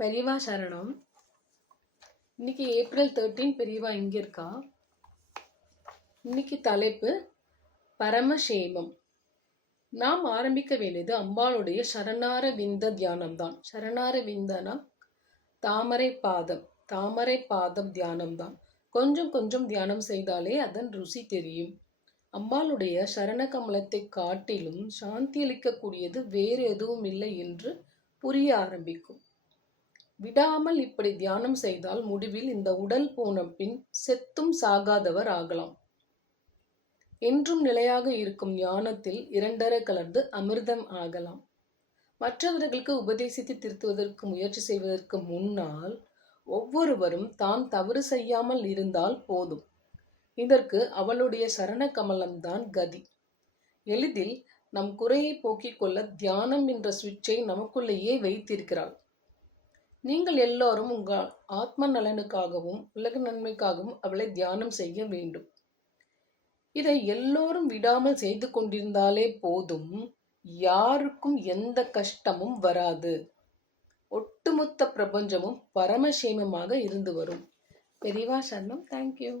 பெரியவா சரணம். இன்னைக்கு ஏப்ரல் 13 பெரியவா இங்க இருக்கா. இன்னைக்கு தலைப்பு பரமசேமம். நாம் ஆரம்பிக்க வேண்டியது அம்பாளுடைய சரணார விந்த தியானம் தான். சரணார விந்தனா தாமரை பாதம் தியானம் தான். கொஞ்சம் கொஞ்சம் தியானம் செய்தாலே அதன் ருசி தெரியும். அம்பாளுடைய சரண கமலத்தை காட்டிலும் சாந்தி அளிக்கக்கூடியது வேறு எதுவும் இல்லை என்று புரிய ஆரம்பிக்கும். விடாமல் இப்படி தியானம் செய்தால் முடிவில் இந்த உடல் போன பின் செத்தும் சாகாதவர் ஆகலாம். என்றும் நிலையாக இருக்கும் ஞானத்தில் இரண்டரை கலந்து அமிர்தம் ஆகலாம். மற்றவர்களுக்கு உபதேசித்து திருத்துவதற்கு முயற்சி செய்வதற்கு முன்னால் ஒவ்வொருவரும் தான் தவறு செய்யாமல் இருந்தால் போதும். இதற்கு அவளுடைய சரண கமலம்தான் கதி. எளிதில் நம் குறையை போக்கிக் கொள்ள தியானம் என்ற சுவிட்சை நமக்குள்ளேயே வைத்திருக்கிறாள். நீங்கள் எல்லோரும் உங்கள் ஆத்ம நலனுக்காகவும் உலக நன்மைக்காகவும் அவளை தியானம் செய்ய வேண்டும். இதை எல்லோரும் விடாமல் செய்து கொண்டிருந்தாலே போதும், யாருக்கும் எந்த கஷ்டமும் வராது. ஒட்டுமொத்த பிரபஞ்சமும் பரமசேமமாக இருந்து வரும். பெரியவா சரணம். தேங்க்யூ.